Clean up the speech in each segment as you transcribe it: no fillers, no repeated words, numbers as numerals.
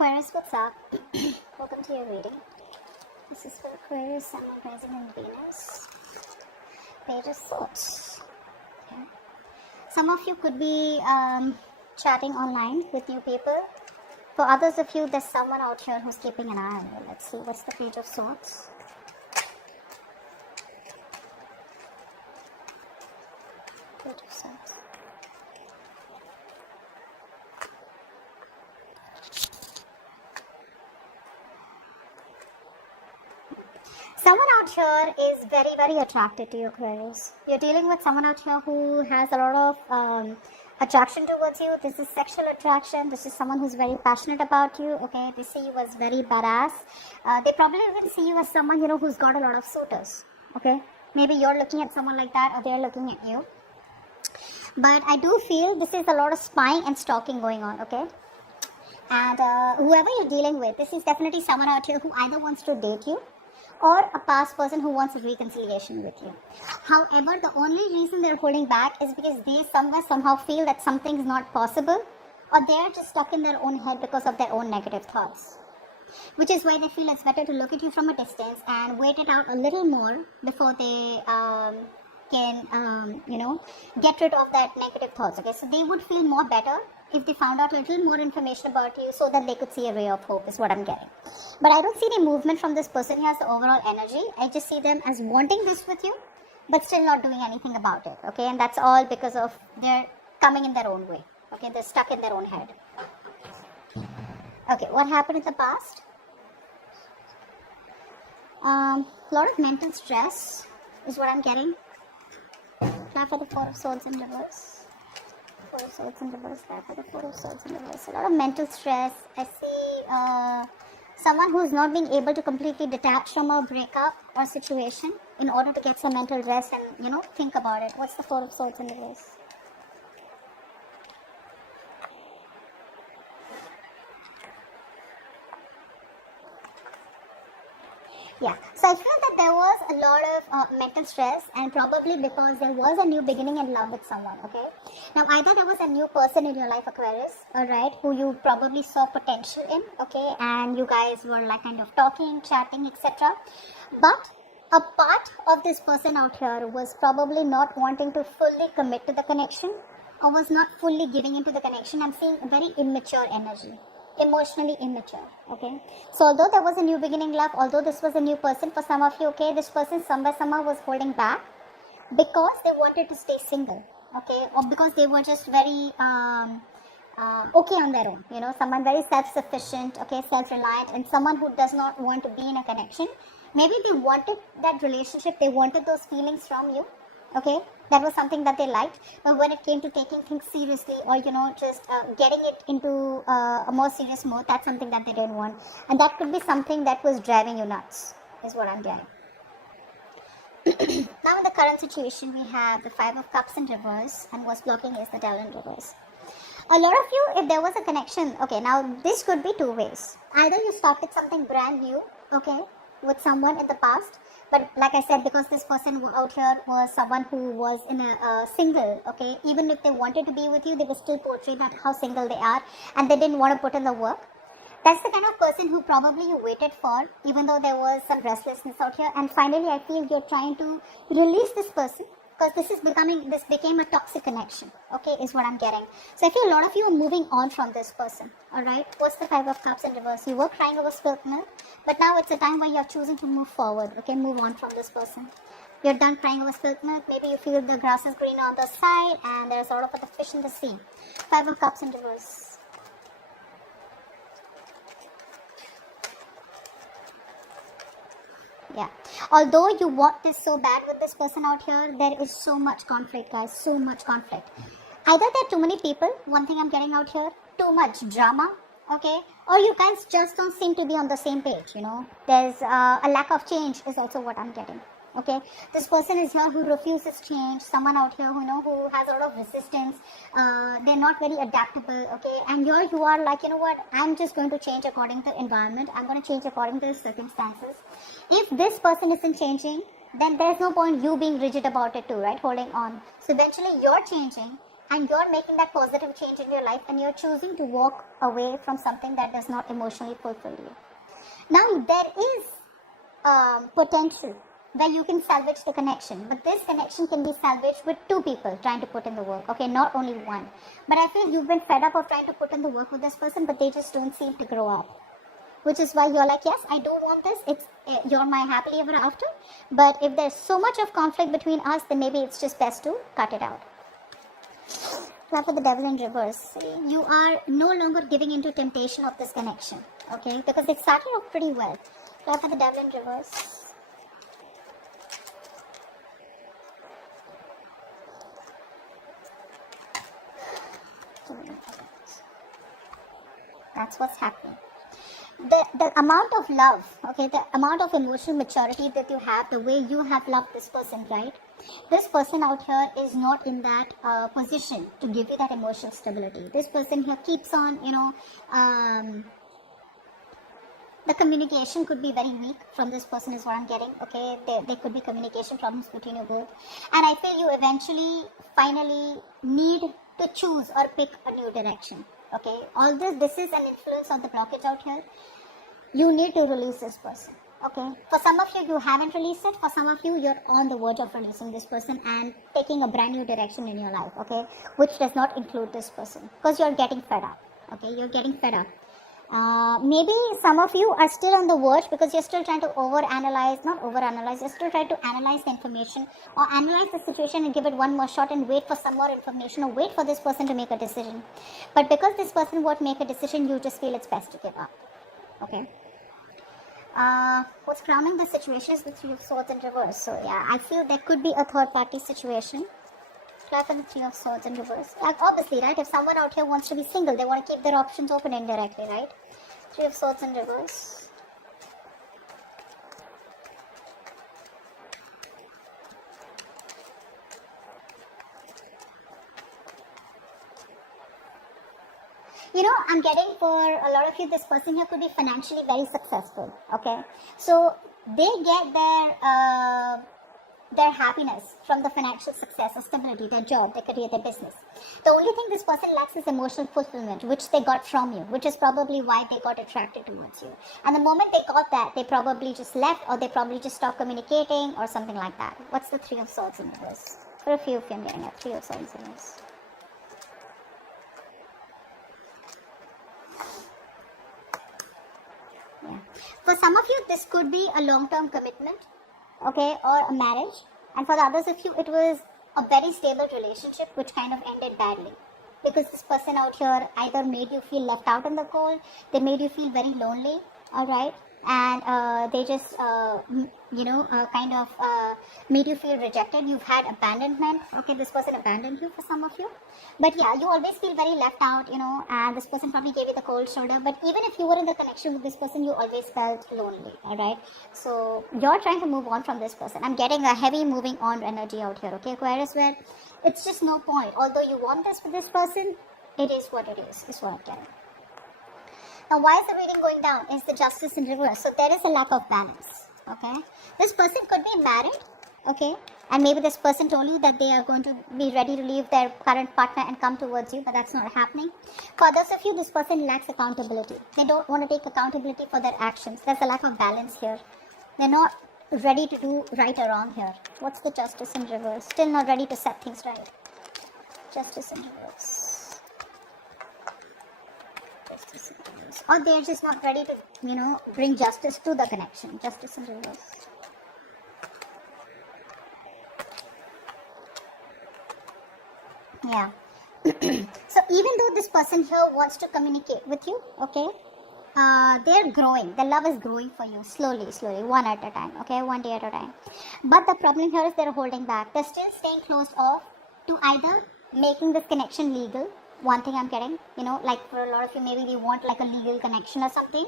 Aquarius, what's up? Welcome to your reading. This is for Aquarius, Sun, Moon, Rising, and Venus. Page of Swords. Okay. Some of you could be chatting online with new people. For others of you, there's someone out here who's keeping an eye on you. Let's see, what's the Page of Swords? Page of Swords. Someone out here is very, very attracted to you, Aquarius. You're dealing with someone out here who has a lot of attraction towards you. This is sexual attraction. This is someone who's very passionate about you. Okay, they see you as very badass. They probably even see you as someone, who's got a lot of suitors. Okay, maybe you're looking at someone like that or they're looking at you. But I do feel this is a lot of spying and stalking going on, okay? And whoever you're dealing with, this is definitely someone out here who either wants to date you or a past person who wants a reconciliation with you. However, the only reason they're holding back is because they somehow feel that something's not possible, or they're just stuck in their own head because of their own negative thoughts. Which is why they feel it's better to look at you from a distance and wait it out a little more before they can, get rid of that negative thoughts. Okay, so they would feel more better if they found out a little more information about you so that they could see a ray of hope, is what I'm getting. But I don't see any movement from this person who has the overall energy. I just see them as wanting this with you, but still not doing anything about it. Okay, and that's all because of they're coming in their own way. Okay, they're stuck in their own head. Okay, what happened in the past? Lot of mental stress is what I'm getting. Try for the Four of Swords in reverse. Four of Swords in reverse. Try for the Four of Swords in reverse. A lot of mental stress. I see someone who's not being able to completely detach from a breakup or situation in order to get some mental rest and, think about it. What's the Four of Swords in reverse? Yeah, so I feel that there was a lot of mental stress, and probably because there was a new beginning in love with someone, okay? Now, either there was a new person in your life, Aquarius, alright, who you probably saw potential in, okay, and you guys were like kind of talking, chatting, etc. But a part of this person out here was probably not wanting to fully commit to the connection, or was not fully giving into the connection. I'm seeing a very immature energy. Emotionally immature, okay? So although there was a new beginning love, although this was a new person for some of you, okay, this person somehow was holding back because they wanted to stay single, okay, or because they were just very okay on their own, someone very self-sufficient, okay, self-reliant, and someone who does not want to be in a connection. Maybe they wanted that relationship, they wanted those feelings from you, okay, that was something that they liked, but when it came to taking things seriously or, just getting it into a more serious mode, that's something that they didn't want. And that could be something that was driving you nuts, is what I'm getting. Now in the current situation, we have the Five of Cups in reverse, and what's blocking is the Devil in reverse. A lot of you, if there was a connection, okay, now this could be two ways. Either you started something brand new, okay, with someone in the past, but like I said, because this person out here was someone who was in a single, okay, even if they wanted to be with you, they were still portrayed that how single they are, and they didn't want to put in the work. That's the kind of person who probably you waited for, even though there was some restlessness out here, and finally I feel you're trying to release this person, because this became a toxic connection, okay, is what I'm getting. So I feel a lot of you are moving on from this person, alright. What's the Five of Cups in reverse? You were crying over spilt milk, but now it's a time where you're choosing to move forward, okay, move on from this person. You're done crying over spilt milk. Maybe you feel the grass is green on the side and there's a lot of the fish in the sea. Five of Cups in reverse. Yeah, although you want this so bad with this person out here, there is so much conflict, guys, so much conflict. Either there are too many people, one thing I'm getting out here, too much drama, okay, or you guys just don't seem to be on the same page, There's a lack of change is also what I'm getting, okay. This person is here who refuses change, someone out here who has a lot of resistance, they're not very adaptable, okay, and here you are like, I'm just going to change according to the environment, I'm going to change according to the circumstances. If this person isn't changing, then there's no point you being rigid about it too, right, holding on. So eventually you're changing, and you're making that positive change in your life, and you're choosing to walk away from something that does not emotionally fulfill you. Now, there is potential where you can salvage the connection, but this connection can be salvaged with two people trying to put in the work, okay, not only one. But I feel you've been fed up of trying to put in the work with this person, but they just don't seem to grow up, which is why you're like, yes, I do want this, it's you're my happily ever after, but if there's so much of conflict between us, then maybe it's just best to cut it out. Now for the devil in reverse, see, you are no longer giving into temptation of this connection, okay, because it started off pretty well. Now for the devil in reverse. That's what's happening. The amount of love, okay, the amount of emotional maturity that you have, the way you have loved this person, right? This person out here is not in that position to give you that emotional stability. This person here keeps on, the communication could be very weak from this person is what I'm getting, okay? There could be communication problems between you both. And I feel you eventually, finally need to choose or pick a new direction, okay? All this is an influence of the blockage out here. You need to release this person, okay? For some of you, you haven't released it. For some of you, you're on the verge of releasing this person and taking a brand new direction in your life, okay? Which does not include this person, because you're getting fed up, okay? You're getting fed up. Maybe some of you are still on the verge because you're still trying to you're still trying to analyze the information or analyze the situation and give it one more shot and wait for some more information or wait for this person to make a decision. But because this person won't make a decision, you just feel it's best to give up, okay? What's crowning the situation is the Three of Swords in reverse. So yeah, I feel there could be a third party situation. Fly for the Three of Swords in reverse. Like obviously, right, if someone out here wants to be single, they want to keep their options open indirectly, right? Three of Swords in reverse. I'm getting for a lot of you, this person here could be financially very successful, okay? So they get their happiness from the financial success or stability, their job, their career, their business. The only thing this person lacks is emotional fulfillment, which they got from you, which is probably why they got attracted towards you. And the moment they got that, they probably just left, or they probably just stopped communicating or something like that. What's the Three of Swords in reverse? For a few of you, I'm getting a Three of Swords in reverse. Yeah. For some of you, this could be a long-term commitment, okay, or a marriage. And for the others of you, it was a very stable relationship which kind of ended badly, because this person out here either made you feel left out in the cold, they made you feel very lonely, all right, and they just kind of made you feel rejected. You've had abandonment, okay, this person abandoned you for some of you. But yeah, you always feel very left out, and this person probably gave you the cold shoulder. But even if you were in the connection with this person, you always felt lonely, all right? So you're trying to move on from this person. I'm getting a heavy moving on energy out here, okay, Aquarius, where it's just no point. Although you want this for this person, it is what it is what I'm getting. Now, why is the reading going down? Is the Justice in reverse. So there is a lack of balance, okay? This person could be married, okay? And maybe this person told you that they are going to be ready to leave their current partner and come towards you, but that's not happening. For others of you, this person lacks accountability. They don't want to take accountability for their actions. There's a lack of balance here. They're not ready to do right or wrong here. What's the Justice in reverse? Still not ready to set things right. Justice in reverse. Justice in reverse. Or they're just not ready to, bring justice to the connection. Justice in reverse. Yeah. So even though this person here wants to communicate with you, okay, they're growing. The love is growing for you slowly, one at a time, okay, one day at a time. But the problem here is they're holding back. They're still staying closed off to either making this connection legal. One thing I'm getting, like for a lot of you, maybe they want like a legal connection or something.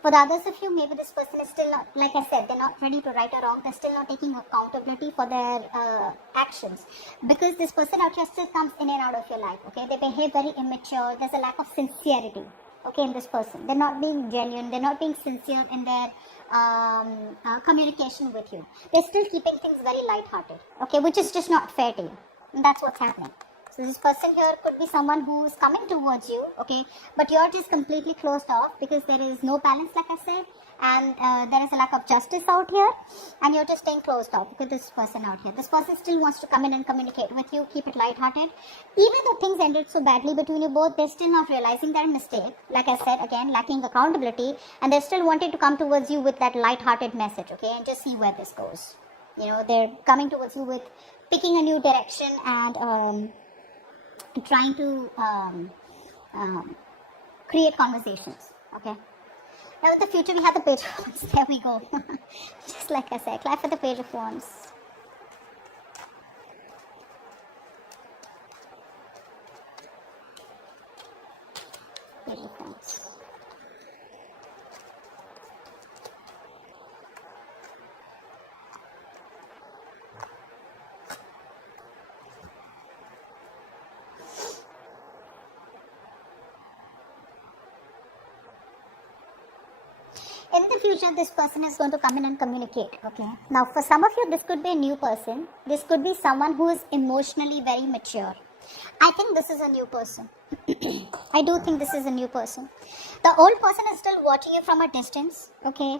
For the others of you, maybe this person is still not, like I said, they're not ready to right or wrong. They're still not taking accountability for their actions. Because this person out here still comes in and out of your life, okay? They behave very immature. There's a lack of sincerity, okay, in this person. They're not being genuine. They're not being sincere in their communication with you. They're still keeping things very lighthearted, okay, which is just not fair to you. And that's what's happening. So this person here could be someone who is coming towards you, okay, but you're just completely closed off because there is no balance, like I said, and there is a lack of justice out here, and you're just staying closed off with this person out here. This person still wants to come in and communicate with you, keep it lighthearted. Even though things ended so badly between you both, they're still not realizing their mistake. Like I said, again, lacking accountability, and they're still wanting to come towards you with that lighthearted message, okay, and just see where this goes. You know, they're coming towards you with picking a new direction and trying to create conversations, okay. Now in the future we have the Page of Wands. There we go. Just like I said, clap for the Page of Wands. Page of Wands. In the future, this person is going to come in and communicate, okay. Now for some of you, this could be a new person. This could be someone who is emotionally very mature. I think this is a new person. I do think this is a new person. The old person is still watching you from a distance, okay.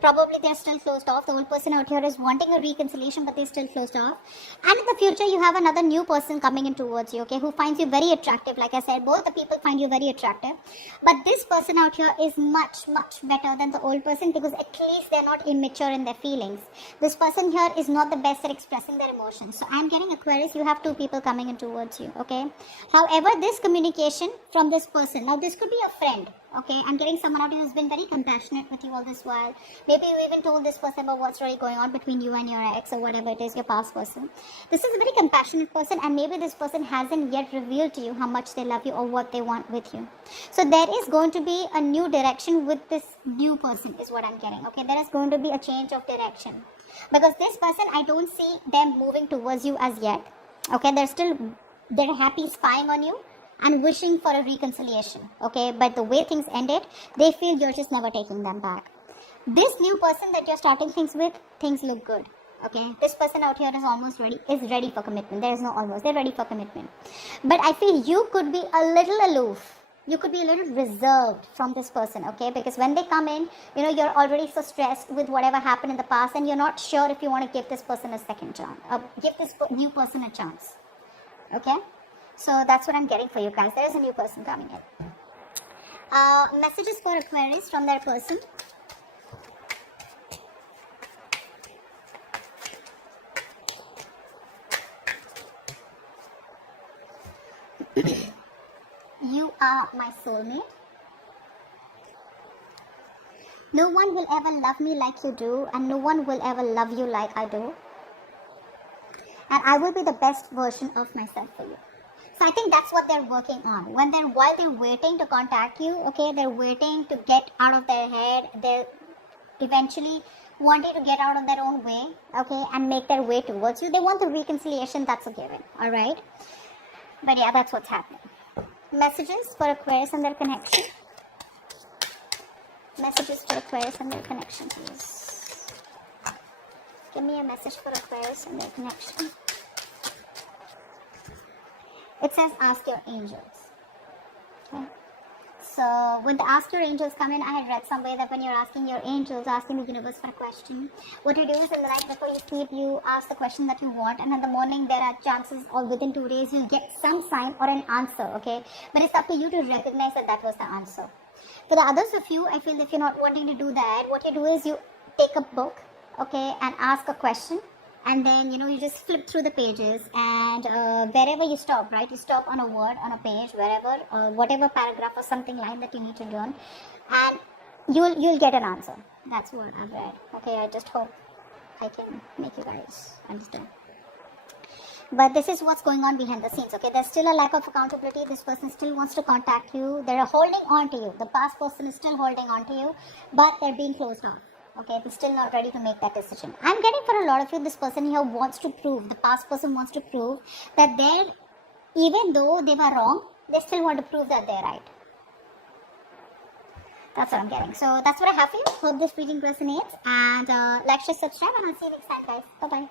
Probably they're still closed off. The old person out here is wanting a reconciliation, but they're still closed off. And in the future, you have another new person coming in towards you, okay, who finds you very attractive. Like I said, both the people find you very attractive. But this person out here is much, much better than the old person because at least they're not immature in their feelings. This person here is not the best at expressing their emotions. So I'm getting, Aquarius, you have two people coming in towards you, okay. However, this communication from this person, now this could be a friend. Okay, I'm getting someone out who's been very compassionate with you all this while. Maybe you even told this person about what's really going on between you and your ex or whatever it is, your past person. This is a very compassionate person, and maybe this person hasn't yet revealed to you how much they love you or what they want with you. So there is going to be a new direction with this new person is what I'm getting. Okay, there is going to be a change of direction. Because this person, I don't see them moving towards you as yet. Okay, they're happy spying on you and wishing for a reconciliation, okay, but the way things ended, they feel you're just never taking them back. This new person that you're starting things with, things look good, okay. This person out here is ready for commitment. There is no almost, they're ready for commitment. But I feel you could be a little aloof. You could be a little reserved from this person, okay, because when they come in, you know, you're already so stressed with whatever happened in the past, and you're not sure if you want to give this person a second chance, give this new person a chance, okay. So that's what I'm getting for you guys. There is a new person coming in. Messages for Aquarius from their person. You are my soulmate. No one will ever love me like you do, and no one will ever love you like I do. And I will be the best version of myself for you. So I think that's what they're working on. While they're waiting to contact you, okay, they're waiting to get out of their head. They're eventually wanting to get out of their own way, okay, and make their way towards you. They want the reconciliation, that's a given, all right? But yeah, that's what's happening. Messages for Aquarius and their connection. Messages for Aquarius and their connection, please. Give me a message for Aquarius and their connection. It says ask your angels. Okay. So when the ask your angels come in, I had read somewhere that when you're asking your angels, asking the universe for a question, what you do is in the night before you sleep, you ask the question that you want, and in the morning there are chances, or within 2 days, you'll get some sign or an answer, okay? But it's up to you to recognize that that was the answer. For the others of you, I feel if you're not wanting to do that, what you do is you take a book, okay, and ask a question. And then, you know, you just flip through the pages, and wherever you stop, right? You stop on a word, on a page, wherever, or whatever paragraph or something line that you need to learn, and you'll get an answer. That's what I've read. Okay, I just hope I can make you guys understand. But this is what's going on behind the scenes, okay? There's still a lack of accountability. This person still wants to contact you. They're holding on to you. The past person is still holding on to you, but they're being closed off. Okay, they're still not ready to make that decision. I'm getting for a lot of you, this person here wants to prove, the past person wants to prove that even though they were wrong, they still want to prove that they're right. That's what I'm getting. So that's what I have for you. Hope this reading resonates. And like, share, subscribe, and I'll see you next time, guys. Bye-bye.